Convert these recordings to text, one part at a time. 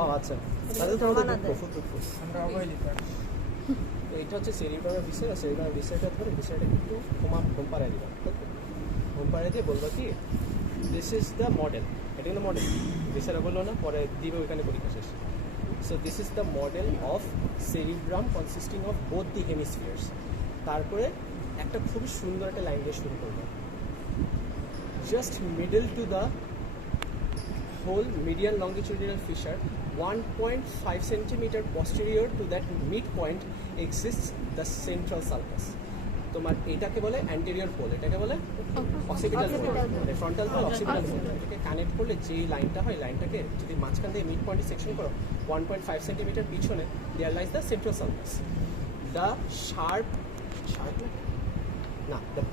ও আচ্ছা, তাহলে তো আমাদের দুঃখ আমরা অবহেলিত। এইটা হচ্ছে সেরিব্রামের বিষয়, আর সেরিব্রামের বিষয়টা ধরে বিষয়টা একটু ঘুম পাড়ায় দিলাম, ঘুম পাড়ায় দিয়ে বলবো কি দিস ইজ দ্য মডেল, এটা কিন্তু মডেল, বিষয়টা বললো না, পরে দিবে ওইখানে পরীক্ষা শেষ। So this is the model of cerebrum consisting of both the hemispheres. তারপরে একটা খুব সুন্দর একটা লাইন দিয়ে শুরু করবো, just middle to the whole median longitudinal fissure 1.5 centimeter posterior to that midpoint exists the central sulcus. তোমার এটাকে বলে অ্যান্টেরিয়র পোল, এটাকে বলে অক্সিপিটাল পোল, মানে ফ্রন্টাল পোল অক্সিপিটাল পোল। এটাকে কানেক্ট করলে যেই লাইনটা হয়, লাইনটাকে যদি মাঝখান থেকে মিড পয়েন্টে সেকশন করো 1.5 সেন্টিমিটার পিছনে, there lies the central sulcus. The the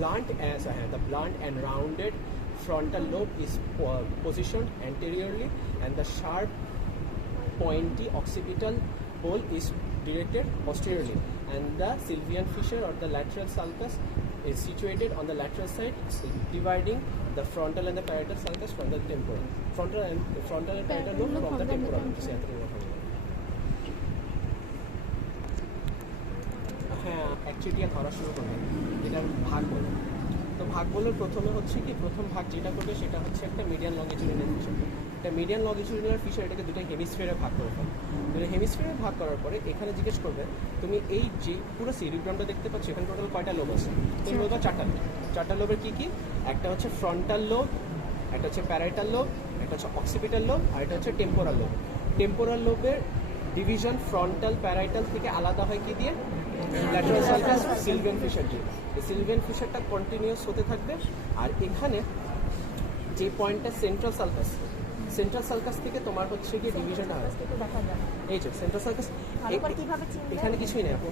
blunt and rounded frontal lobe is positioned anteriorly, and the sharp pointy occipital hole is directed posteriorly, and the sylvian fissure or the lateral sulcus is situated on the lateral side, dividing the frontal and the parietal sulcus from the temporal. Frontal and parietal lobe from the temporal. হ্যাঁ, actually ধরা শুরু করবে, এটার ভাগ বলো। তো ভাগ বলে প্রথমে হচ্ছে কি, প্রথম ভাগ যেটা করবে সেটা হচ্ছে একটা মিডিয়ান লংগিটিউডিনাল ফিচার। একটা মিডিয়ান লংগিটিউডিনাল ফিচার এটাকে দুটো হেমিস্ফিয়ারে ভাগ করে ফেলো। দুটো হেমিস্ফিয়ারে ভাগ করার পরে এখানে জিজ্ঞেস করবে তুমি এই যে পুরো সেরিব্রামটা দেখতে পাচ্ছ, এখানে টোটাল কয়টা লোব আছে? তুমি বলবা চারটা লোবের কী কী? একটা হচ্ছে ফ্রন্টাল লোব, একটা হচ্ছে প্যারাইটাল লোব, একটা হচ্ছে অক্সিপিটাল লোব, আর এটা হচ্ছে টেম্পোরাল লোব। টেম্পোরাল লোবের ডিভিশন ফ্রন্টাল প্যারাইটাল থেকে আলাদা হয় কি দিয়ে? ল্যাটারাল সালকাস, সিলভিয়ান ফিশার দিয়ে। এই সিলভিয়ান ফিশারটা কন্টিনিউয়াস হতে থাকবে। আর এখানে যে পয়েন্টটা সেন্ট্রাল সালকাস থেকে তোমার হচ্ছে গিয়ে ডিভিশনটা হয়, এই যে সেন্ট্রাল সালকাস। এখানে কিছুই নেই আপু,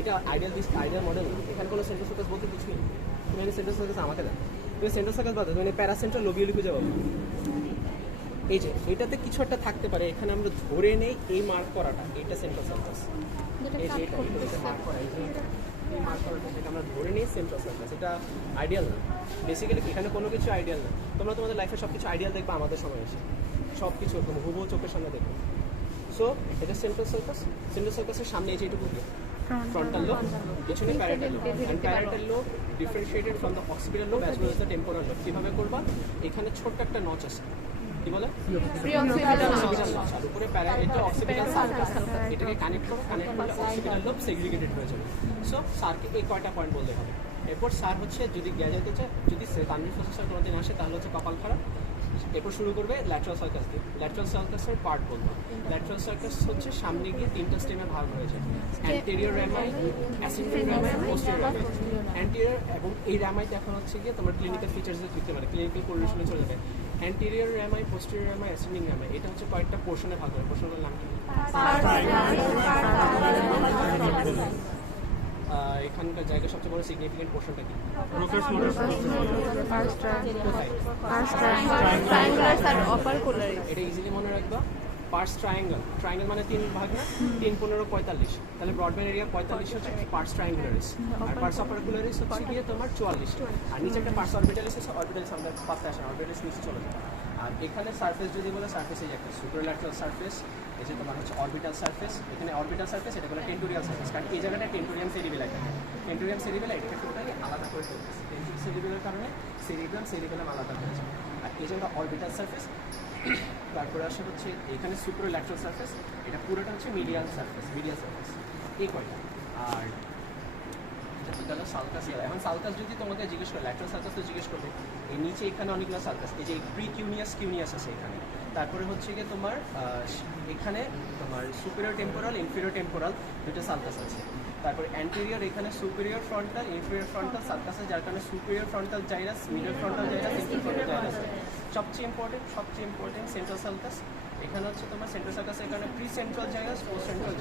এটা আইডিয়াল মডেল, এখানে কোনো সেন্ট্রাল সালকাস বলতে কিছুই নেই। তুমি সেন্ট্রাল সালকাস আমাকে দেন, তুমি সেন্ট্রাল সালকাস বাদ দাও, তুমি প্যারাসেন্ট্রাল লোবিউলি খুঁজে পাবো। এই যে এটাতে কিছু একটা থাকতে পারে, এখানে আমরা ধরে নেই এই মার্ক করাটা, এটা সেন্ট্রাল সালকাস। এই যে এটা মার্ক করা, এই মার্ক করাটা যেটা আমরা ধরে নিই সেন্ট্রাল সালকাস, এটা আইডিয়াল না। বেসিক্যালি এখানে কোনো কিছু আইডিয়াল না। তোমরা তোমাদের লাইফে সব কিছু আইডিয়াল দেখবে আমাদের সময় এসে, সব কিছু হুবহু চোখের সামনে দেখবে। সো এটা সেন্ট্রাল সালকাসের সামনে এই যে এটুকু frontal lobe, পিছনে parietal lobe, and parietal lobe differentiated from the occipital lobe as well as the temporal lobe. কিভাবে করবা? এখানে ছোট্ট একটা নচ আছে, কি বলে? অক্সিপিটাল নচ, আর উপরে এটা অক্সিপিটাল সালকাস। এটাকে কানেক্ট করলে অক্সিপিটাল লোব সেগ্রিগেটেড হয়ে যাবে। সো স্যারকে এই কয়টা পয়েন্ট বলতে হবে। এরপর স্যার হচ্ছে যদি গ্যাজেতে চায়, যদি তানভীর প্রসেসর কোনোদিন আসে তাহলে হচ্ছে কপাল খারাপ। এরপর শুরু করবে ল্যাটারাল সালকাস দিয়ে। ল্যাটারাল সালকাসের পার্ট বলবো। ল্যাটারাল সালকাস হচ্ছে সামনে গিয়ে তিনটা স্টেমে ভাগ হয়ে যায়, anterior rami, ascending rami, posterior rami. Anterior এবং এই র্যামাইতে এখন হচ্ছে গিয়ে তোমার ক্লিনিক্যাল ফিচার্সে দিতে পারে, ক্লিনিক্যাল পরিবেশনে চলে যাবে। Anterior rami, posterior rami, ascending rami, এটা হচ্ছে কয়েকটা পোর্শনে ভাগ হয়। পোর্শনের নাম কি? এখানকার জায়গায় সবচেয়ে বড় সিগনিফিকেন্ট পোর্শনটা কি? এটা ইজিলি মনে রাখবা, পার্স ট্রায়াঙ্গেল। ট্রায়াঙ্গেল মানে 3 ভাগ না, 3, 15, 45। তাহলে ব্রডব্যান্ড এরিয়া 45 হচ্ছে পার্স ট্রায়াঙ্গুলারিস, আর পার্স অপারকুলারিস হচ্ছে গিয়ে তোমার 44। আর নিচে একটা পার্স অরবিটালিস আছে, অরবিটালিস আমরা পাশে আসে, অরবিটালিস নিচে চলে যায়। আর এখানে সারফেস যদি বলে, সারফেসে একটা সুপারল্যাটারাল সারফেস, এই যে তোমার হচ্ছে অরবিটাল সারফেস। এখানে অরবিটাল সারফেস, এটা বলে টেন্টোরিয়াল সারফেস, কারণ এই জায়গাটা টেন্টোরিয়াম সেরিবেলা। টেন্টোরিয়াম সেরিবেলা এটাকে টোটালি আলাদা করে ফেলতেছে। টেন্টোরিয়াম সেরিবেলার কারণে সেরিবেলাম আলাদা হয়ে যায়। আর এই জায়গাটা অরবিটাল সারফেস। তারপরে আসে হচ্ছে এখানে সুপারল্যাটারাল সারফেস, এটা পুরোটা হচ্ছে মিডিয়াল সারফেস, এই কয়টা। আর এটা সালকাস। এখন সালকাস যদি তোমাকে জিজ্ঞেস করে, ল্যাটারাল সালকাস তো জিজ্ঞেস করবে, এই নিচে এখানে অনেকগুলো সালকাস, এই যে কিউনিয়াস আছে এখানে। তারপরে হচ্ছে গিয়ে তোমার এখানে তোমার সুপিরিয়র টেম্পোরাল, ইনফিরিয়র টেম্পোরাল দুটো সালকাস আছে। তারপরে অ্যান্টেরিয়র এখানে superior frontal, inferior frontal sulcus আছে, যার কারণে superior frontal gyrus, middle frontal gyrus, inferior frontal gyrus. সবচেয়ে ইম্পর্টেন্ট সেন্ট্রাল সালকাস। এখানে হচ্ছে তোমার সেন্ট্রাল সালকাসের কারণে pre central gyrus, post central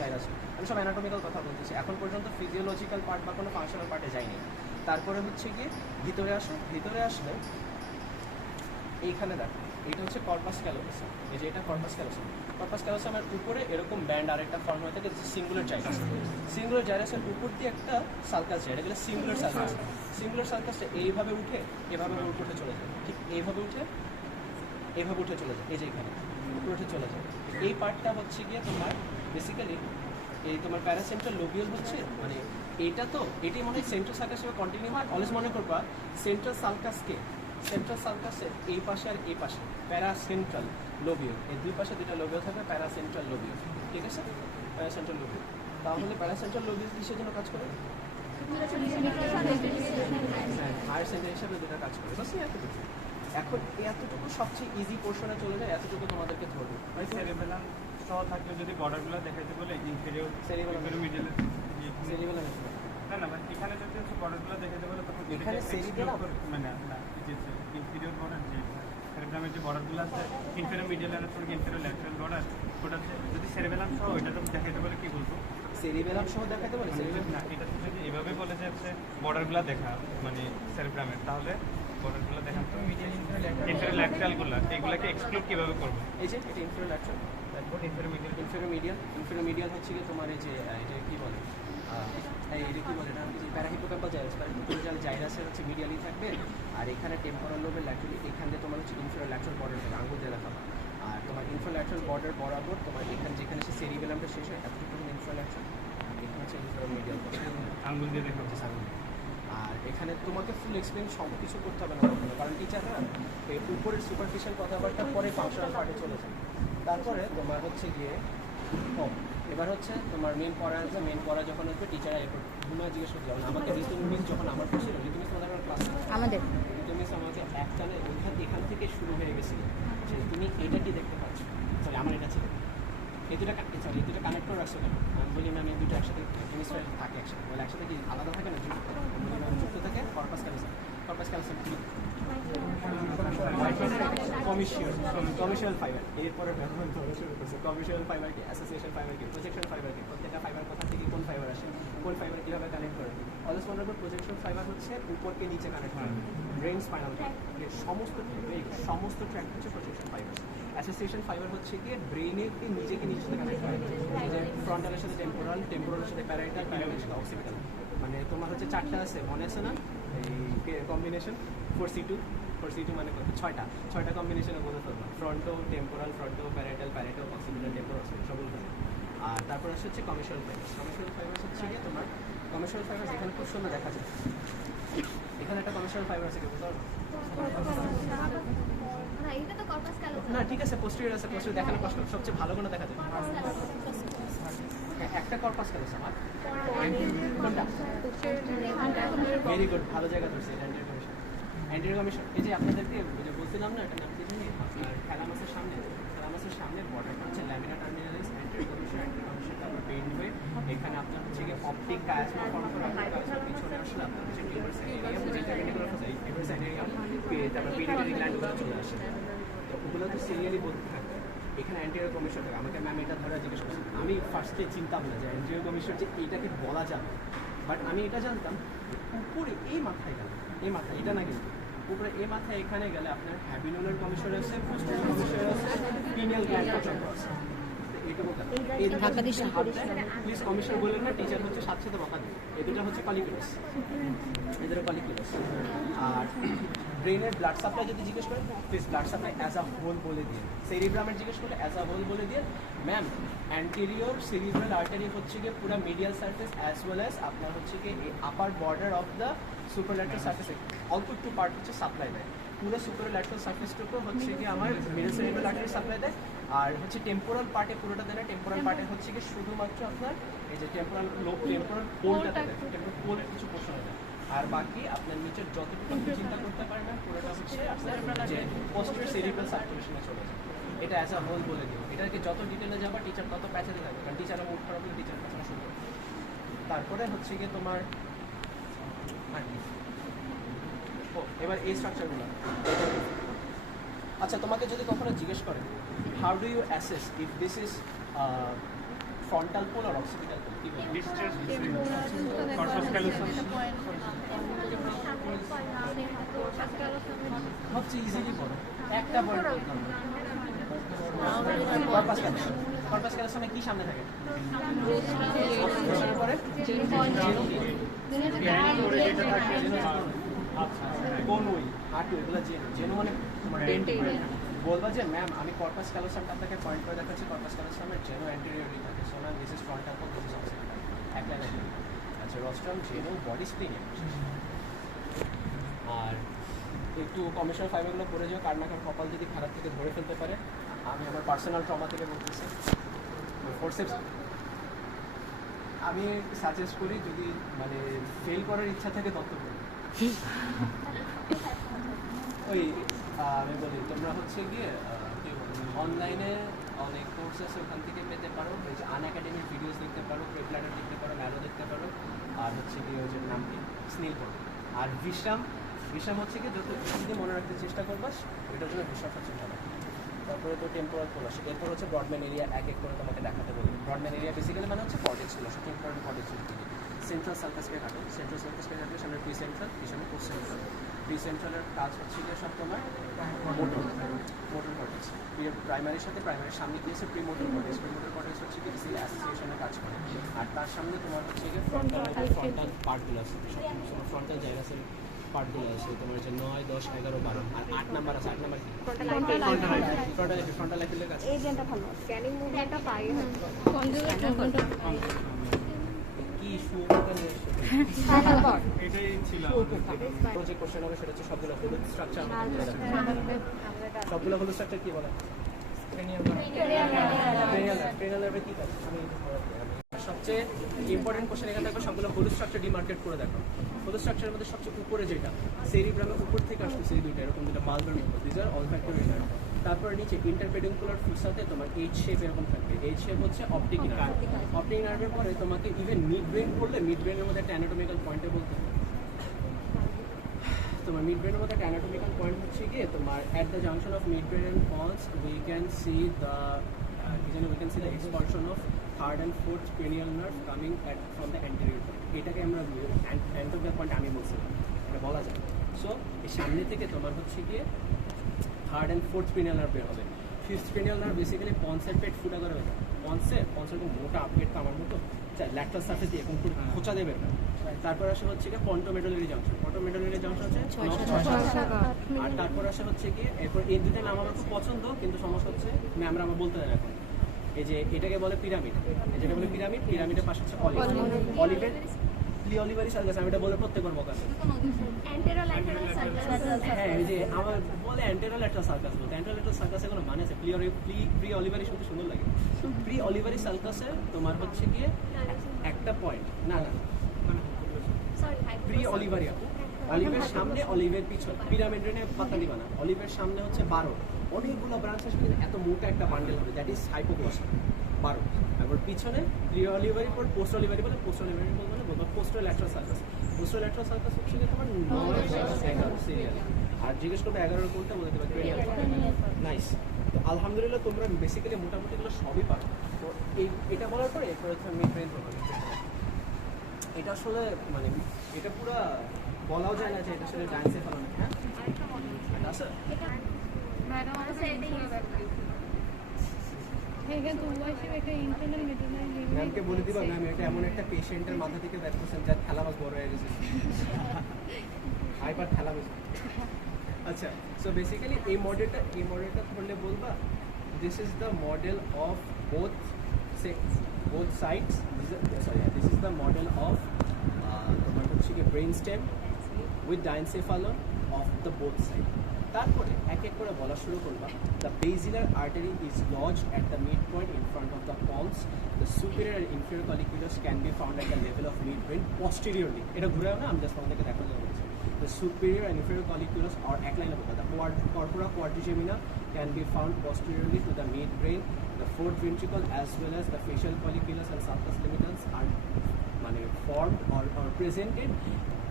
gyrus. আমি সব অ্যানাটমিক্যাল কথা বলতেছি, এখন পর্যন্ত ফিজিওলজিক্যাল পার্ট বা কোনো ফাংশনাল পার্টে যায়নি। তারপরে হচ্ছে গিয়ে ভিতরে আসলে এইখানে দেখো, এটা হচ্ছে কর্পাস ক্যালোসাম। এই যে এটা কর্পাস ক্যালোসামের উপরে এরকম ব্যান্ড আরেকটা ফর্ম হয়ে থাকে, সিঙ্গুলার জাইরাসের উপর দিয়ে একটা সালকাস যায়, এটা গেলে সিঙ্গুলার সালকাসটা এইভাবে উঠে চলে যায়, ঠিক এইভাবে উঠে চলে যায়। এই যে এখানে পুরোটা চলে যাবে। এই পার্টটা হচ্ছে গিয়ে তোমার বেসিক্যালি এই তোমার প্যারাসেন্ট্রাল লোবিয়াল হচ্ছে মানে এটা তো এটি মনে হয় সেন্ট্রাল সার্কাস হিসেবে কন্টিনিউ হয়। অলওয়েজ মনে করবা সেন্ট্রাল সার্কাসের এই পাশে আর এই পাশে প্যারাসেন্ট্রাল লোবিয়াল, এই দুই পাশে দুইটা লোবিয়াল থাকবে প্যারাসেন্ট্রাল লোবিয়াল, ঠিক আছে? প্যারাসেন্ট্রাল লোবিয়াল, তাহলে প্যারাসেন্ট্রাল লোবিয়াল কিসের জন্য কাজ করে? হায়ার সেন্টার হিসাবে দুটো কাজ করে, বাস এতটুকু। এখন এতটুকু সবচেয়ে ইজি পোর্শনে চলে যায়, এতটুকু তোমাদেরকে ধরবে। সেরিবেলাম সহ থাকলে যদি বর্ডারগুলো দেখাইতে বলে ইনফেরিয়র সেরিবেলাম মিডল সেরিবেলাম না মানে এখানে যদি হচ্ছে বর্ডারগুলো দেখাইতে বলে তখন এখানে সেরিবেলাম মানে না যে ইনফেরিয়র বর্ডার যে সেরিবেলামের যে বর্ডারগুলো আছে ইনফেরিয়র মিডল এর সঙ্গে ইনফেরিয়র ল্যাটারাল বর্ডার ওটা যদি সেরিবেলাম সহ ওইটা তো দেখাইতে বলে কি বলবো? সেরিবেলাম সহ দেখাতে বলে সেরিবেলাম না, এটা তো যদি এভাবে বলে যে হচ্ছে বর্ডারগুলো দেখা মানে সেরিবেলামের, তাহলে বর্ডারগুলো দেখা তো ইনফেরিয়র ল্যাটারালগুলো এগুলোকে এক্সক্লুড কিভাবে করবো? এই যে এটা ইনফেরিয়র ল্যাটারাল, তারপর ইনফেরিয়র মিডিয়াল হচ্ছে কি তোমার এই যে এটা কি বলে এটা কি বলে, এটা যে প্যারাহিপোক্যাম্পাল জাইরাসের হচ্ছে মিডিয়ালি থাকবে, আর এখানে টেম্পোরাল লোবের ল্যাটারালি এখানে তোমার হচ্ছে ইনফেরিয়র ল্যাটারাল বর্ডার থাকবে, আঙুল দিয়ে দেখাবো। আর তোমার ইনফেরিয়র ল্যাটারাল বর্ডার বরাবর তোমার এখানে যেখানে সে সেরিবেলামটা শেষ হয় এতটুকু ইনফেরিয়র ল্যাটারাল, এখানে হচ্ছে ইনফেরিয়র মিডিয়াল আঙুল দিয়ে দেখাবো। আর এখানে তোমাকে ফুল এক্সপ্লেন সব কিছু করতে হবে না কখনো, কারণ টিচাররা এই উপরের সুপারফিশিয়াল কথাবার্তা পরে ফাংশনাল পার্টে চলে যায়। তারপরে তোমার হচ্ছে গিয়ে এবার হচ্ছে তোমার মেন পড়া আসবে, মেন পড়া যখন আসবে টিচাররা এরপর ঘুমা জিজ্ঞেস করতে যাবে। আমাকে ঋতু মিস যখন আমার ছিল, ঋতু মিস তোমাদের ক্লাস আমাদের ঋতু মিস আমাকে একটানে এখান থেকে শুরু হয়ে গেছিল যে তুমি এটা কি দেখতে পাচ্ছ, সরি আমার এটা ছিল এই দুটা সরি এই দুটো কানেক্ট করে রাখছো কেন? আমি বলি ম্যাম এই দুটো একসাথে কেমিস্ট্রি থাকে একসাথে, বলে একসাথে কি আলাদা থাকে না? যুক্ত বলি ম্যাম যুক্ত থাকে কর্পাস ক্যালসিয়াম কি কমিশনাল ফাইবার, এরপরে ব্যবহার ধরা শুরু করছে। কমিশনাল ফাইবার কি, অ্যাসোসিয়েশন ফাইবার কি, প্রজেকশন ফাইবার কি, প্রত্যেকটা ফাইবার কোথা থেকে কোন ফাইবার আসে, কোন ফাইবার কীভাবে কানেক্ট করে। অলওয়েজ মনে রাখবো প্রজেকশন ফাইবার হচ্ছে উপরকে নিচে কানেক্ট করে, ব্রেন স্পাইনাল সমস্ত ট্র্যাক হচ্ছে প্রজেকশন ফাইবার। অ্যাসোসিয়েশন ফাইবার হচ্ছে গিয়ে ব্রেনেরকে নিজেকে নিজের সাথে কানেক্ট করে, এই যে ফ্রন্টালের সাথে টেম্পোরালের সাথে প্যারাইটালের সাথে অক্সিপিটাল, মানে তোমার হচ্ছে চারটা আছে মনে আছে না এই কম্বিনেশন 4C2 মানে কত? ছয়টা কম্বিনেশনে বলে ফেলবো, ফ্রন্টো প্যারাইটাল অক্সিপিটাল টেম্পোরাল সবগুলো থাকে। আর তারপর হচ্ছে কমিশনাল ফাইবার হচ্ছে গিয়ে তোমার কমিশনাল ফাইবার এখানে খুব সুন্দর দেখা যায়। এখানে একটা কমিশনাল ফাইবার আছে, কেউ বলতে পারবো? না ঠিক আছে, পোস্টেরিয়র আছে, পোস্টেরিয়র দেখানো কষ্ট, সবচেয়ে ভালো কোনো দেখা যায়। একটা কর্পাস ক্যালোসাম আর কোনটা? ভেরি গুড, ভালো জায়গা ধরছে। অ্যান্টেরিয়র কমিশন এই যে আপনাদেরকে যে বলছিলাম না, এটা নাম কি জানি আপনার থ্যালামাসের সামনে বর্ডারটা হচ্ছে ল্যামিনা টার্মিনালিস, অ্যান্টেরিয়র কমিশন তারপর বেন্ডওয়ে, এখানে আপনার হচ্ছে গিয়ে অপটিক কায়াজমা ফর্ম করে আপনার পিছনে আসলে আপনার হচ্ছে টিউবার্স এরিয়া, টিউবার্স এরিয়া, তারপর পিডিটারি গ্ল্যান্ডগুলো চলে আসে, তো ওগুলো তো সিরিয়ালি বলতে থাকবে। এখানে অ্যান্টেরিয়র কমিশন থাকে, আমাকে ম্যাম এটা ধরে জিজ্ঞেস করছি, আমি ফার্স্টে চিন্তাম না যে অ্যান্টেরিয়র কমিশন যে এইটাকে বলা যাবে, বাট আমি এটা জানতাম উপরে এই মাথায় গেল, এই মাথায় এটা না কিন্তু উপরে এই মাথায় এখানে গেলে আপনার হ্যাবিনুলার কমিশন আছে, পোস্টেরিয়র কমিশন আছে, পিনিয়াল গ্ল্যান্ড পর্যন্ত আছে। প্লিজ কমিশন বললেন না, টিচার হচ্ছে সাথে বকা দিই। এই দুটো হচ্ছে কলিকুলাস, এদের কলিকুলাস। আর ব্রেনের ব্লাড সাপ্লাই যদি জিজ্ঞেস করেন, please blood supply as a whole বলে দিয়ে, সেরিব্রামের জিজ্ঞেস করলে অ্যাজ আ হোল বলে দিয়ে ম্যাম অ্যান্টেরিয়র সেরিব্রাল আর্টারি হচ্ছে গিয়ে পুরো medial surface as well as আপনার হচ্ছে গিয়ে upper border of the superolateral surface অল্প একটু পার্ট হচ্ছে সাপ্লাই দেয়, পুরো সুপারল্যাটারাল সার্ফেসটুকু হচ্ছে গিয়ে আমার মিডল সেরিব্রাল আর্টারি সাপ্লাই দেয়। আর হচ্ছে টেম্পোরাল পার্টে পুরোটা দেয় না, টেম্পোরাল পার্টে হচ্ছে গিয়ে শুধুমাত্র আপনার এই যে টেম্পোরাল পোলটা দেয়, টেম্পোরাল পোলের কিছু পোর্শনে দেয়। আর বাকি আপনার নিচের যতটুকু আপনি চিন্তা করতে পারেন না পুরোটা হচ্ছে আপনার যে পোস্টেরিয়র সেরিব্রাল সার্কুলেশনে চলে যায়। এটা অ্যাজ আ হোল বলে দিও, এটাকে যত ডিটেলে যাবা টিচার তত প্যাচাতে থাকবে, কারণ টিচাররা মুড খারাপ হলে টিচার পেছনে শুরু করবে। তারপরে হচ্ছে গিয়ে তোমার এবার এই স্ট্রাকচারগুলো, আচ্ছা তোমাকে যদি কখনো জিজ্ঞেস করে how do you assess if this is frontal pole আর অক্সিপিটাল পোল, কি বলবো? সবচেয়ে ইজিলি বলো একটা পয়েন্ট। কর্পাস ক্যালোসামে কি সামনে থাকে? পরে কোন ওই হাঁটু, এগুলো জেনো মানে তোমার বলবা যে ম্যাম আমি কর্পাস ক্যালোসামটা আপনাকে পয়েন্ট করে দেখাচ্ছি, কর্পাস ক্যালোসামের জেনো অ্যান্টেরিয়রলি থাকে, so ma'am this is frontal cord, this is occipital, এক লাইনে বলি। আচ্ছা রস্ট্রাম জেনো বডি স্প্লিনে। আর একটু কমিশন ফাইবারগুলো পড়ে যাও, কার না কার কপাল যদি খারাপ থেকে ধরে ফেলতে পারে। আমি আমার পার্সোনাল ট্রমা থেকে বলতেছি, ফোরসেপস আমি সাজেস্ট করি যদি মানে ফেল করার ইচ্ছা থাকে তত করি। ওই আমি বলি তোমরা হচ্ছে গিয়ে অনলাইনে অনেক কোর্স আছে, ওখান থেকে পেতে পারো। ওই যে আনএকাডেমিক ভিডিওস দেখতে পারো, প্রেপ্লাটার দেখতে পারো, ম্যালো দেখতে পারো, আর হচ্ছে গিয়ে ওই যে নাম কি স্নিল পড়ো। আর বিশ্রাম হচ্ছে কি যত যদি মনে রাখতে চেষ্টা করবাস এটার জন্য বিশ্রাম হচ্ছে ভালো। তারপরে তো টেম্পোরাল কোলাস, এরপর হচ্ছে ব্রডম্যান এরিয়া এক এক করে তোমাকে দেখাতে বলবে। ব্রডম্যান এরিয়া বেসিক্যালি মানে হচ্ছে কর্টেক্স ছিল, সব ইম্পর্টেন্ট কর্টেক্স ছিল। সেন্ট্রাল সার্কাসকে কাটো, সেন্ট্রাল সার্কাসকে কাটলে সামনে প্রি সেন্ট্রাল, পিছনে পোস্ট সেন্ট্রাল। প্রি সেন্ট্রালের কাজ হচ্ছে গিয়ে সব তোমার মোটর কর্টেক্স। প্রাইমারির সাথে প্রাইমারির সামনে গিয়েছে pre motor cortex. Pre motor cortex হচ্ছে কি ডিসিল অ্যাসোসিয়েশনের কাজ করে। আর তার সামনে তোমার হচ্ছে গিয়ে ফ্রন্টাল পার্টগুলো আছে, ফ্রন্টাল জাইরাসের পার্টগুলো আছে তোমার যে 9, 10, 11, 12 আর 8 নাম্বার আছে। 8 নাম্বার কি ফ্রন্টাল আইফিলের কাছে। এই যেটা ভালো স্ক্যানিং মুভমেন্টটা পাই কি ইস্যু এটাই ছিল যে কোশ্চেন হবে সেটা হচ্ছে সবগুলো হলুদ স্ট্রাকচার। সবগুলো হলুদ স্ট্রাকচার কি বলে? সবচেয়ে ইম্পর্টেন্ট কোশ্চেন এখানে থাকবে সবগুলো হলুদ স্ট্রাকচার ডিমার্কেট করে দেখো। হলুদ স্ট্রাকচারের মধ্যে সবচেয়ে উপরে যেটা সেরিব্রামের উপর থেকে আসছে এই দুইটা এরকম দুটো বাল্বের মতো, দিস আর অলফ্যাক্টরি। তারপর নিচে ইন্টারপেডিকুলার ফুসাতে তোমার এইচ শেপ এরকম থাকবে। এইচ শেপ হচ্ছে অপটিক নার্ভ। অপটিক নার্ভের পরে তোমাকে ইভেন মিড ব্রেন করলে মিড ব্রেনের মধ্যে একটা অ্যানাটমিক্যাল পয়েন্টে বলতে হবে। তোমার মিড ব্রেনের মধ্যে একটা অ্যানাটমিক্যাল পয়েন্ট হচ্ছে গিয়ে তোমার at the junction of midbrain and pons we can see the expansion of third and fourth পেরিয়াল nerve coming from the anterior point. এটাকে আমরা অ্যান্টোমিক্যাল পয়েন্ট আমি বলছিলাম, এটা বলা যায়। সো এই সামনে থেকে তোমার হচ্ছে গিয়ে থার্ড অ্যান্ড ফোর্থ পেরিয়াল নার্ভ বের হবে। ফিফথ পেরিয়াল নার্ভ বেসিক্যালি পন্সের পেট ফুটা করে বের হবে। পন্সের মোটা আপডেট আমার মতো ল্যাকটাল সার্ফেস দিয়ে এরকম খোঁচা দেবে না। তারপর আসে হচ্ছে গিয়ে পন্টোমেডুলারি জাংশন। পন্টোমেডুলারি জাংশন হচ্ছে 6 আর তারপর আসে হচ্ছে গিয়ে এরপর এই দুটো নাম আমার খুব পছন্দ, কিন্তু সমস্যা হচ্ছে ম্যামরা আমার বলতে দেয় এখন। এই যে এটাকে বলে পিরামিড, যেটা বলে পিরামিড, পিরামিডের পাশে হচ্ছে অলিভের অলিভারি সার্কাস। আমি এটা বলে প্রত্যেকবার বকা আছে। হ্যাঁ এই যে আমার বলে অ্যান্টেরোল্যাটারাল সার্কাস বলতে, অ্যান্টেরোল্যাটারাল সার্কাসে কোনো মানে আছে? প্রি অলিভারি শুনতে সুন্দর লাগে। প্রি অলিভারি সার্কাসে তোমার হচ্ছে গিয়ে একটা পয়েন্ট না প্রি অলিভারি আপু, অলিভের সামনে অলিভের পিছনে পিরামিড রেনে পাতা দিবা না। অলিভের সামনে হচ্ছে 12 অনেকগুলো ব্রাঞ্চ আসবে, এত মোটা একটা বান্ডেল হবে, দ্যাট ইজ হাইপোগ্লসা 12। তারপর পিছনে প্রি অলিভারি পর পোস্ট অলিভারি বলে, পোস্ট অলিভারি বলতে বলবো পোস্টোল্যাটারাল সার্কাস। পোস্টোল্যাটারাল সার্কাস হচ্ছে তোমার 9, 10, 11 সিরিয়াল। আর জিজ্ঞেস করবে 11 কোনটা বলে দেবে ক্রেনিয়াল। নাইস। তো আলহামদুলিল্লাহ তোমরা বেসিক্যালি মোটামুটি এগুলো সবই পারো। তো এটা বলার পরে এরপরে মিড ব্রেন প্রবলেম। এটা আসলে মানে এটা পুরো বলাও যায় না যে এটা আসলে ডান্সে ফেলানো। হ্যাঁ এটা আছে ম্যামকে বলে দিবা ম্যাম এটা এমন একটা পেশেন্টের মাথা থেকে দেখতেছেন যার থ্যালামাস বড় হয়ে গেছে, হাইপার থ্যালামাস। আচ্ছা সো বেসিক্যালি এই মডেলটা ধরলে বলবা this is the model of both sides. This is the model of তোমার হচ্ছে কি brain stem with diencephalon of the both side. তারপরে এক এক করে বলা শুরু করবা। The basilar artery is lodged at the midpoint in front of the pons. The superior and inferior colliculus can be found at the level of mid brain পস্টেরিয়রলি। এটা ঘুরে না, আমি জাস্ট তোমাদেরকে দেখা যাবে। The superior and inferior colliculus are এক লাইনে বলতে, the corpora quadrigemina can be found posteriorly to the midbrain. The fourth ventricle as well as the facial colliculus and sulcus limitans are formed or presented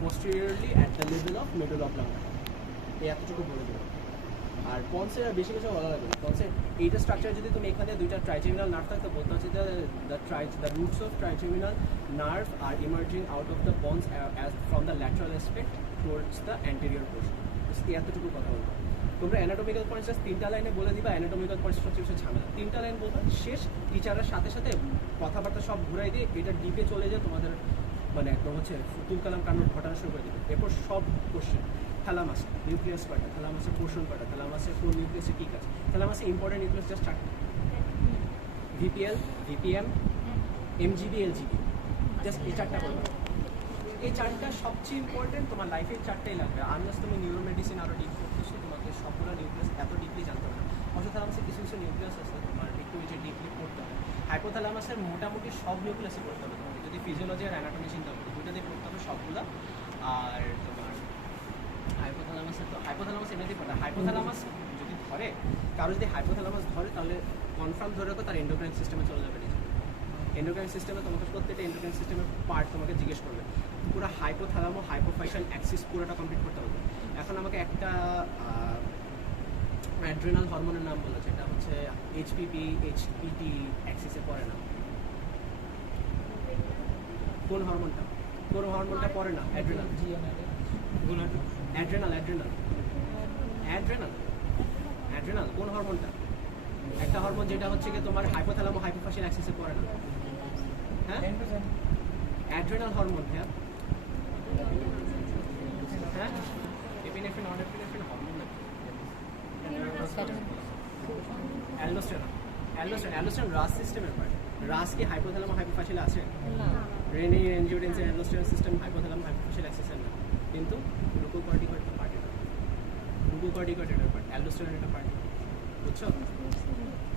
posteriorly at the level of medulla oblongata. এই এতটুকু বলে দেবো। আর পন্সের আর বেশি বলা লাগবে না। পন্সের এইটা structure যদি তুমি এখানে দুইটা ট্রাইজেমিনাল নার্ভ থাকতে বলতে হচ্ছে the roots of trigeminal nerve are emerging out of the pons as from the lateral aspect towards the anterior portion. এতটুকু কথা বলবো। তোমরা অ্যানাটমিক্যাল পয়েন্টস জাস্ট 3টা লাইনে বলে দিবা। অ্যানাটমিক্যাল পয়েন্টস সবচেয়ে বেশি ঝামেলা। 3টা লাইন বলবা, শেষ। টিচারের সাথে সাথে কথাবার্তা সব ঘুরাই দিয়ে এটা ডিপে চলে যায়, তোমাদের একদম হচ্ছে তুল কালাম কান্ড ঘটানো শুরু করে দেবে। এরপর সব কোশ্চেন থ্যালামাস নিউক্লিয়াস কয়টা, থ্যালামাসের পোর্শন কয়টা, থ্যালামাসের কোন নিউক্লিয়াসে কী কাজ, থ্যালামাসের ইম্পর্টেন্ট নিউক্লিয়াস জাস্ট 4টা, ভিপিএল, ভিপিএম, এমজিবি, এলজিবি, জাস্ট এই 4টা বলবো। এই 4টা সবচেয়ে ইম্পর্টেন্ট, তোমার লাইফে এই 4টাই লাগবে। আনলেস তুমি নিউরোমেডিসিন আরও ডিপ করতেছো, তোমাকে সবগুলো নিউক্লিয়াস এত ডিপলি জানতে হবে না। অথ্যালামাসের কিছু কিছু নিউক্লিয়াস আছে তোমার একটু বেশি ডিপলি পড়তে হবে। হাইপোথ্যালামাসের মোটামুটি সব নিউক্লিয়াসই পড়তে হবে তোমাকে, যদি ফিজিওলজি আর অ্যানাটমি চিন্তা করো দুইটা দিয়ে পড়তে হবে সবগুলো। আর তোমার হাইপোথ্যালামাস এমনিতেই পড়ে। হাইপোথ্যালামাস যদি ধরে, কারো যদি হাইপোথ্যালামাস ধরে তাহলে কনফার্ম ধরে রাখো তার এন্ডোক্রাইন সিস্টেমে চলে যাবে নিজে। এন্ডোক্রাইন সিস্টেমে তোমাকে প্রত্যেকটা এন্ডোক্রাইন সিস্টেমের পার্ট তোমাকে জিজ্ঞেস করবে, পুরো হাইপোথ্যালামো হাইপোফাইশাল অ্যাক্সিস পুরোটা কমপ্লিট করতে হবে। এখন আমাকে একটা অ্যাড্রেনাল হরমোনের নাম বলো, যেটা হচ্ছে এইচপিপি এইচপিটি অ্যাক্সিসে পড়ে না। কোন হরমোনটা পড়ে না? Adrenal, adrenal adrenal adrenal adrenal কোন হরমোনটা? একটা হরমোন যেটা হচ্ছে কি তোমার হাইপোথ্যালামো হাইপোফাইশাল অ্যাক্সিসে পড়ে না। হ্যাঁ, অ্যাড্রেনাল হরমোন। হ্যাঁ হ্যাঁ, এপিনেফ্রিন নরএপিনেফ্রিন হরমোন না, অ্যালডোস্টেরন। অ্যালডোস্টেরন রাস সিস্টেমের পার্ট। রাস কি হাইপোথ্যালামো হাইপোফাইশালে আছে? রেনিন, এনজিওটেনসিন, অ্যালডোস্টেরন সিস্টেম হাইপোথ্যালামো হাইপোফাইশাল অ্যাক্সিসের না, কিন্তু গ্লুকোকর্টিকয়েড পার্ট, এটা গ্লুকোকর্টিকয়েড এটার পার্ট, অ্যালডোস্টেরন এটা পার্ট, বুঝছো?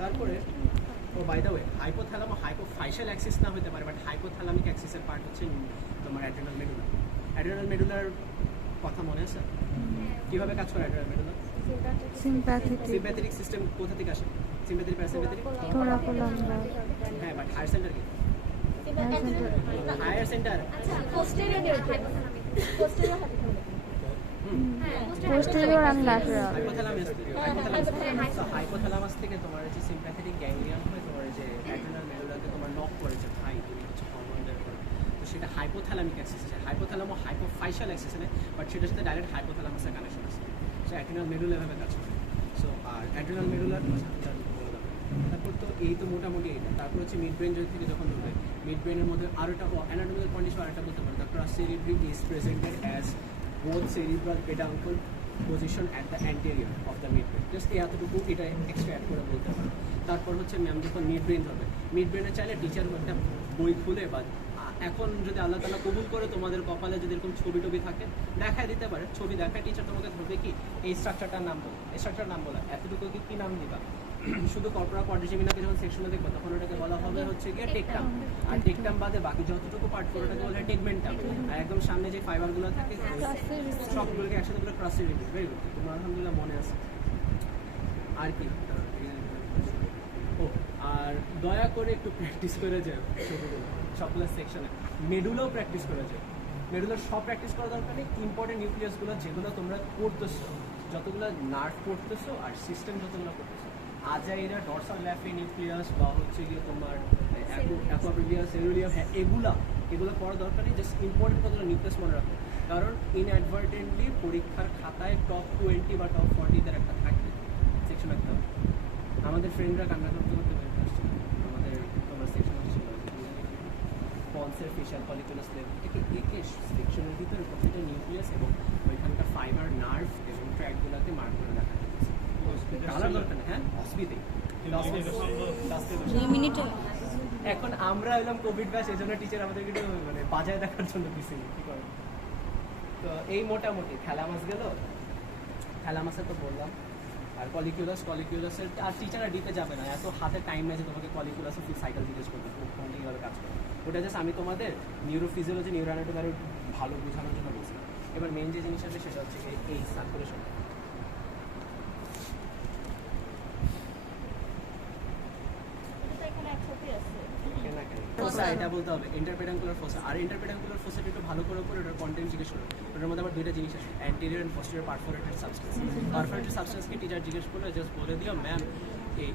তারপরে ও বাই দ্য ওয়ে, হাইপোথ্যালামো হাইপোফাইশাল অ্যাক্সিস না হতে পারে, বাট হাইপোথ্যালামিক অ্যাক্সিসের পার্ট হচ্ছে তোমার অ্যাড্রেনাল মেডুলা। অ্যাড্রেনাল মেডুলার কথা মনে আছে? কীভাবে কাজ করে অ্যাড্রেনাল মেডুলা? সিম্প্যাথেটিক সিস্টেম কোথা থেকে আসে? সিম্প্যাথেটিক প্যারাসিম্প্যাথেটিক, হ্যাঁ, বাট হায়ার সেন্টার কি? Higher centre posterior and lateral. Hypothalamus থেকে তোমার যে সিম্প্যাথেটিক গ্যাংলিয়ন হয়ে তোমার যে অ্যাড্রেনাল মেডুলাতে তোমার নক করেছে, ভাই তুমি হচ্ছে হরমোন বের করো, তো সেটা হাইপোথ্যালামিক অ্যাক্সিস আছে। হাইপোথ্যালামো হাইপোফাইশাল অ্যাক্সিস নেই, বাট সেটার সাথে ডাইরেক্ট হাইপোথ্যালামাসের কানেকশন আছে। সো অ্যাড্রেনাল মেডুলা এভাবে কাজ করে। সো আর অ্যাড্রেনাল মেডুলার তারপর তো এই তো মোটামুটি এইটা। তারপর হচ্ছে মিড ব্রেন থেকে যখন ঢুকে, মিড ব্রেনের মধ্যে আরও একটা অ্যানাটমিক্যাল কন্ডিশন আরেকটা বলতে পারে, the cross সেরিব্রি is presented as both cerebral peduncle position at the anterior of the midbrain. Just এতটুকু এটা এক্সট্রা অ্যাড করে বলতে পারো। তারপর হচ্ছে ম্যাম যখন মিড ব্রেন হবে, মিড ব্রেনে চাইলে টিচার একটা বই খুলে বা এখন যদি আল্লাহ তাআলা কবুল করে তোমাদের কপালে যদি এরকম ছবি টবি থাকে দেখায় দিতে পারে, ছবি দেখায় টিচার তোমাকে ধরবে কি এই স্ট্রাকচারটার নাম বলো, এই স্ট্রাকচার নাম বলা, এতটুকু কি নাম দিবা? শুধু কর্পোরা কোয়াড্রিসেমিনাকে যখন সেকশনে দেখবো তখন ওটাকে বলা হবে হচ্ছে গিয়ে টেকটাম, আর টেকটাম বাদে বাকি যতটুকু পার্ট করে ওটাকে বলা হয় টেগমেন্টাম, আর একদম সামনে যে ফাইবারগুলো থাকে সবগুলোকে একসাথে বলে ক্রস সেরিব্রি। ভেরি গুড, তোমার আলহামদুলিল্লাহ মনে আছে। আর কি? ও আর দয়া করে একটু প্র্যাকটিস করে যাও সবগুলো সেকশনে, মেডুলাও প্র্যাকটিস করে যাও। মেডুলার সব প্র্যাকটিস করা দরকার নেই, ইম্পর্টেন্ট নিউক্লিয়াসগুলো যেগুলো তোমরা পড়তেছো, যতগুলো নার্ভ পড়তেছো আর সিস্টেম যতগুলো পড়তেছো, আজাইরা, ডরসাল ল্যাফি নিউক্লিয়াস বা হচ্ছে গিয়ে তোমার অ্যাকোয়াপ্রিলিয়া, সেলুলিয়া, হ্যাঁ এগুলো পড়া দরকার নেই। জাস্ট ইম্পর্টেন্ট কতগুলো নিউক্লিয়াস মনে রাখো, কারণ ইনঅ্যাডভার্টেন্টলি পরীক্ষার খাতায় টপ 20 বা টপ 40 একটা থাকবে সেকশন একটা। আমাদের ফ্রেন্ডরা কান্না করতে করতে বের করে আসছে, আমাদের তোমার সেকশন হচ্ছিল পলসের ফেশিয়াল পলিকুলাস লেভেল থেকে একে সেকশনের ভিতরে প্রত্যেকটা নিউক্লিয়াস এবং ওইখানকার ফাইবার, নার্ভ এবং ট্র্যাকগুলোকে মার্ক করে দেখা যাচ্ছে। কালার দরকার না, হ্যাঁ অসুবিধে। এখন আমরা এলাম কোভিড ব্যাচ, এই জন্য টিচার আমাদেরকে একটু মানে বাজায় দেখার জন্য দিচ্ছিল, কী করে। তো এই মোটামুটি থ্যালামাস গেল, থ্যালামাসে তো বললাম। আর কলিকিউলাসের আর টিচাররা দিতে যাবে না, এত হাতে টাইম নেই যে তোমাকে কলিকিউলাসের ফুল সাইকেল জিজ্ঞেস করবে কোন কীভাবে কাজ করে। ওটা জাস্ট আমি তোমাদের নিউরোফিজিওলজি, নিউরোঅ্যানাটমি আরও ভালো বোঝানোর জন্য বলছি। এবার মেন যে জিনিস আছে সেটা হচ্ছে এই সার্কুলেশন। এটা বলতে হবে ইন্টারপেডাঙ্কুলার ফোসা, আর ইন্টারপেডাঙ্কুলার ফোসাটা একটু ভালো করে ওটার কন্টেন্ট জিজ্ঞেস করবে। ওটার মধ্যে আবার দুইটা জিনিস আছে, anterior and posterior perforated substance. Perforated সাবস্টেন্সকে টিচার জিজ্ঞেস করলে জাস্ট বলে দিও ম্যাম এই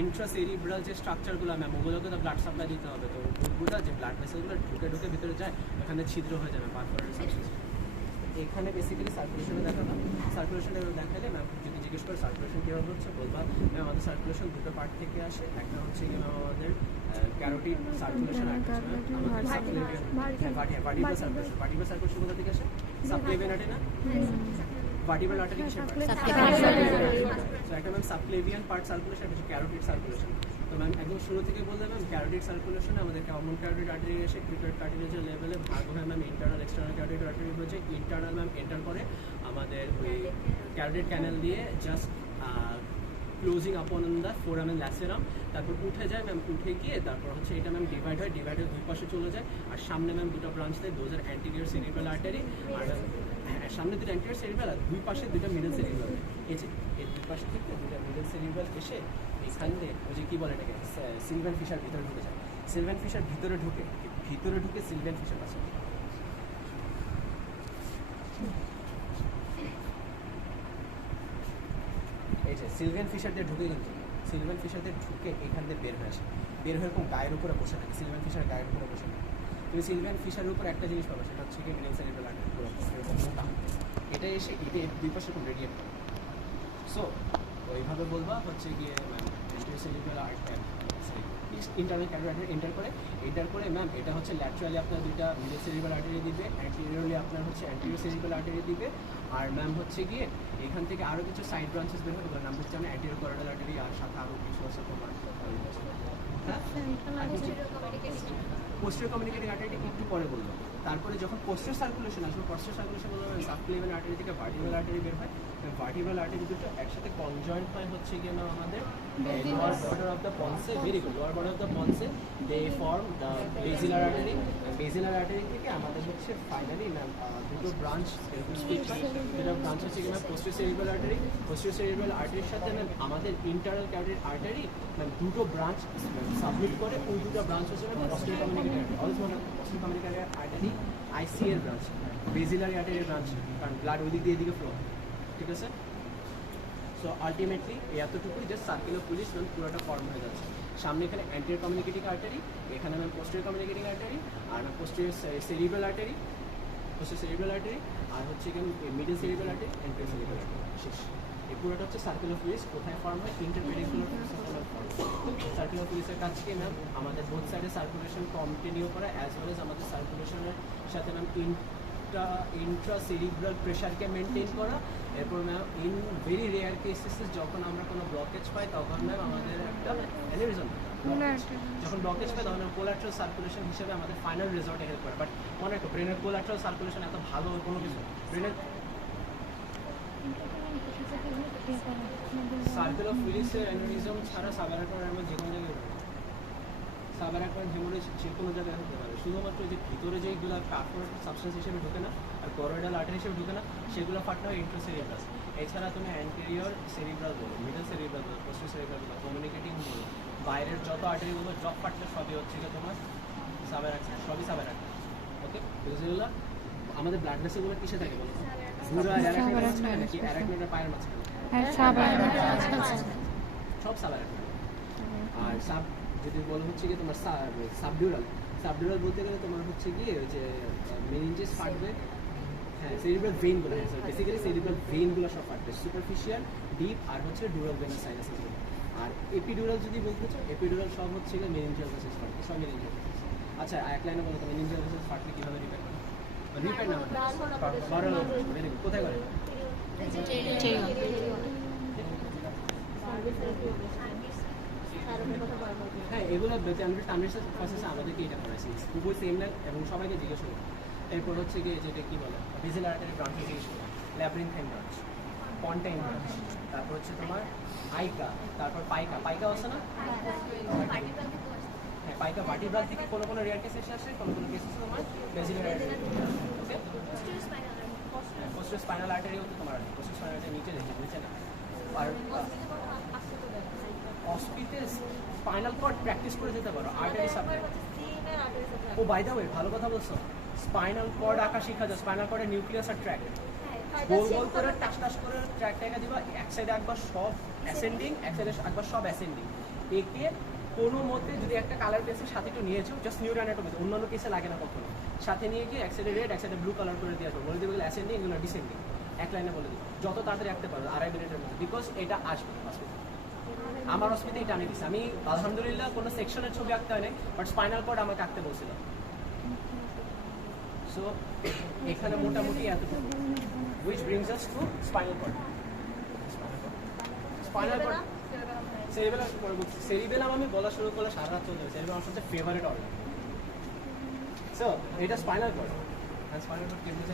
ইন্ট্রাসেরিব্রাল যে স্ট্রাকচারগুলো ম্যাম ওগুলোকে তো ব্লাড সাপ্লাই দিতে হবে, তো ওগুলো যে ব্লাড ভেসেলগুলো ঢুকে ভিতরে যায় ওখানে ছিদ্র হয়ে যাবে পারফোরেটেড সাবস্টেন্স। এখানে বেসিক্যালি সার্কুলেশনে দেখানো, সার্কুলেশনে দেখালে ম্যাম যদি জিজ্ঞেস করে সার্কুলেশন কীভাবে হচ্ছে বলবা ম্যাম আমাদের সার্কুলেশন দুটো পার্ট থেকে আসে, একটা হচ্ছে কি ম্যাম আমাদের ক্যারোটিড সার্কুলেশন, একটা হচ্ছে আমাদের subclavian vertebral circulation. Vertebral circulation কোথা থেকে আসে? সাবক্লেভিয়ান আর্টারি না? ভার্টিব্রাল আর্টারি কিসের পার্ট? একটা ম্যাম সাবক্লেভিয়ান পার্ট সার্কুলেশন, একটা হচ্ছে ক্যারোটিড সার্কুলেশন। তো ম্যাম একদম শুরু থেকে বললে ম্যাম ক্যারোটিড সার্কুলেশনে আমাদের কমন ক্যারোটিড আর্টারি এসে ক্রিকেট কার্টিলেজের লেভেলে ভাগ হয়ে ma'am internal external carotid artery হয়েছে। ইন্টারনাল ম্যাম এন্টার করে আমাদের ওই ক্যারোটিড ক্যানেল দিয়ে just closing upon the foramen lacerum, তারপর উঠে যায় ম্যাম, উঠে গিয়ে তারপর হচ্ছে এটা ম্যাম ডিভাইড হয়, ডিভাইডের দুই পাশে চলে যায়। আর সামনে ম্যাম দুটো ব্রাঞ্চ দেয়, those are anterior cerebral artery. আর সামনে দুটো অ্যান্টিরিয়র সেরিব্রাল আর দুই পাশে দুটো মিডল সেরিব্রাল। এই যে এই দুই পাশে থেকে দুটো মিডল সেরিব্রাল এসে এখান দিয়ে ওই যে কী বলে এটাকে সিলভেন ফিশার ভিতরে ঢুকে যায়। সিলভেন ফিশার ভিতরে ঢুকে সিলভেন ফিশার আছে। এই যে সিলভেন ফিশার দিয়ে ঢুকে, কিন্তু সিলভেন ফিশার দিয়ে ঢুকে এখান দিয়ে বের হয়ে আসে, বের হয়ে এরকম গায়ের উপরে বসে থাকে। সিলভেন ফিশার গায়ের উপরে বসে থাকে। তুমি সিলভেন ফিশারের উপর একটা জিনিস পাবে, সেটা হচ্ছে কি মিডিল সেরিব্রাল আর্টারি পুরো মোটা। এটা এসে এটা দুই পাশে এরকম রেডিয়েট করে। সো ওইভাবে বলবা হচ্ছে গিয়ে ma'am anterior cerebral artery internal carotid artery enter করে ম্যাম এটা হচ্ছে ল্যাটারালি আপনার দুইটা মিডল সেরিব্রাল আর্টারি দিবে, অ্যান্টিরিয়রলি আপনার হচ্ছে অ্যান্টিরিয়র সেরিব্রাল আর্টারি দিবে। আর ম্যাম হচ্ছে গিয়ে এখান থেকে আরও কিছু সাইড ব্রাঞ্চেস বের হবে, নাম হচ্ছে আমরা অ্যান্টিরিয়র করিডোর আর্টারি, আর সাথে আরও কিছু আছে তোমার পোস্টেরিয়র কমিউনিকেটিং আর্টারি একটু পরে বলবো। তারপরে যখন পোস্টেরিয়র সার্কুলেশন আসবে, পোস্টেরিয়র সার্কুলেশন বলবো সাবক্লেভিয়ান আর্টারি থেকে ভার্টিব্রাল আর্টারি বের হয়। ভার্টিব্রাল আর্টারি দুটো একসাথে কনজয়েন্ট হয় হচ্ছে গিয়ে না আমাদের লোয়ার বর্ডার অফ দ্য পন্সে, very good, lower border of the পন্সে they form the basilar artery. Basilar artery থেকে আমাদের হচ্ছে ফাইনালি ম্যাম দুটো ব্রাঞ্চ দুটো ব্রাঞ্চ হচ্ছে কি ma'am posterior cerebral artery. Posterior cerebral আর্টারির সাথে ম্যাম আমাদের ইন্টারনাল ক্যারোটিড আর্টারি ম্যাম দুটো ব্রাঞ্চ সাবমিট করে, ওই দুটো ব্রাঞ্চ হচ্ছে ma'am posterior communicating artery. Also posterior communicating artery I C এর ব্রাঞ্চ, বেজিলারি আর্টারির ব্রাঞ্চ, কারণ ব্লাড ওই দিক দিয়ে এদিকে ফ্লো, ঠিক আছে। সো আলটিমেটলি এতটুকুই just circle of Willis ma'am পুরোটা ফর্ম হয়ে যাচ্ছে। সামনে এখানে অ্যান্টিরিয়র কমিউনিকেটিং আর্টারি, এখানে ম্যাম পোস্টেরিয়র কমিউনিকেটিং আর্টারি, আর ma'am posterior cerebral artery, posterior cerebral artery, আর হচ্ছে এখানে middle cerebral artery, anterior cerebral artery. শেষ। এই পুরোটা হচ্ছে সার্কেল অফ পুলিশ। কোথায় ফর্ম হয়? Interpeduncular form. সার্কেল অফ পুলিশের কাজকে ম্যাম আমাদের বোথ সাইডে সার্কুলেশন কন্টিনিউ করা, অ্যাজ ওয়েল এজ আমাদের সার্কুলেশনের সাথে ম্যাম ইন্ট্রা সেরিব্রাল প্রেশারকে মেনটেন করা। এরপর ma'am in very rare cases যখন আমরা কোনো ব্লকেজ পাই তখন ম্যাম আমাদের একটা অ্যানিউরিজম, যখন ব্লকেজ পাই তখন কোলাট্রাল সার্কুলেশন হিসেবে আমাদের ফাইনাল রেজাল্টে হেল্প করে। বাট মনে রাখো ব্রেনের কোলাট্রাল সার্কুলেশন এত ভালো কোনো কিছু ব্রেনের সার্কেল অফ পুলিশের অ্যানিউরিজম ছাড়া সাবারাকর আমরা যে কোনো জায়গায় সাবারাকর হেমোরেজ যে কোনো জায়গায় হতে পারে, শুধুমাত্র যে ভিতরে যেগুলো কার্পোর সাবস্টেন্স হিসেবে ঢুকে না আর করোইডাল আর্টারি হিসেবে ঢুকে না সেগুলো ফাটলে হয় ইন্ট্রোসেরিব্রাল। এছাড়া তুমি অ্যান্টেরিয়র সেরিব্রাল বলো, মিডল সেরিব্রাল বলো, পোস্টেরিয়র সেরিব্রাল বলো, কমিউনিকেটিং বলো, বাইরের যত আর্টারিগুলো সব ফাটলে সবই হচ্ছে তোমার সাবারাকর, সবই সাবারাকর। ওকে, বুঝেগুলো আমাদের ব্লাড ভেসেলগুলো কিসে থাকে বলো? পুরো অ্যারাকনিডের মাঝখানে নাকি অ্যারাকনিডের পায়ের মাঝখানে? সব সাবারাকর। আর সাব যদি বলো হচ্ছে কি তোমার সাবডিউরাল, সাবডিউরাল বলতে গেলে তোমার হচ্ছে গিয়ে ওই যে মেনিনজেস ফাটবে, হ্যাঁ সেরিব্রাল ভেইনগুলো, হ্যাঁ স্যার বেসিক্যালি সেরিব্রাল ভেইনগুলো সব ফাটবে, সুপারফিশিয়াল, ডিপ আর হচ্ছে ডুরাল ভেনাস সাইনাসেসগুলো। আর এপিডুরাল যদি বলতে চাও, এপিডুরাল সব হচ্ছে গিয়ে মেনিনজিয়াল ভেসেস ফাটবে, সব মেনিনজিয়াল ভেসেস। আচ্ছা এক লাইনে বলো তো মেনিনজিয়াল ভেসেস ফাটলে কীভাবে রিপেয়ার করে? রিপেয়ার না মানে কোথায় করে? হ্যাঁ এগুলো টার্মিনেশন প্রসেসে আমাদেরকে এটা করাইছি, খুবই সেম লাইন এবং সবাইকে জিজ্ঞেস করবো। এরপর হচ্ছে গিয়ে যেটা কী বলে বেজিল আর্টারি ব্রাঞ্চে জিজ্ঞেস করবো, ল্যাব্রিনথাইন ব্রাঞ্চ, পন্টাইন ব্রাঞ্চ, তারপর হচ্ছে তোমার আইকা, তারপর পাইকা, পাইকা আছে না? হ্যাঁ পাইকা ভার্টিব্রাল থেকে কোনো রেয়ার কেস এসে আসে, কোনো কেসেস তোমার basilar artery. Okay, posterior spinal আর্টারিও তো তোমার পোস্টেরিয়র স্পাইনাল আর্টারি নিচে না। আর হসপিটাল স্পাইনাল কর্ড প্র্যাকটিস করে যেতে পারো, আর্টারি সাপ্লাই। ও বাই দ্য ওয়ে ভালো কথা বলছো, স্পাইনাল কর্ড আঁকা শিখা যায়, স্পাইনাল কর্ডের নিউক্লিয়াস আর ট্র্যাক গোল গোল করে টাস করে ট্র্যাকটাকে দিবা, এক সাইডে একবার সব অ্যাসেন্ডিং, এক সাইডে একবার সব অ্যাসেন্ডিং। একে কোনো মতে যদি একটা কালার পেন্সিল সাথে একটু নিয়েছো, জাস্ট নিউরো অ্যানাটমি, অন্যান্য কেসে লাগে না কখনো, সাথে নিয়ে গিয়ে এক সাইডে রেড এক সাইডে ব্লু কালার করে দিয়ে আসবো, বলে দেবে অ্যাসেন্ডিং এগুলো ডিসেন্ডিং। এক লাইনে বলে দিই, যত তাড়াতাড়ি আঁকতে পারো 2.5 মিনিটের মধ্যে, বিকজ এটা আসবে অসুবিধা। আমার অসুবিধা এটা আমি দিচ্ছি, আমি আলহামদুলিল্লাহ কোনো সেকশনের ছবি আঁকতে হয় নাই, বাট স্পাইনাল কর্ড আমাকে আঁকতে বলছিল। সো এখানে মোটামুটি এতটুকু, which brings us to spinal cord. Spinal cord, cerebellum আমি বলা শুরু করলে সারা রাত চলে যাবে। cerebellum আমার সবচেয়ে ফেভারিট অর্গান। সো এটা spinal cord, and spinal cord কেমনে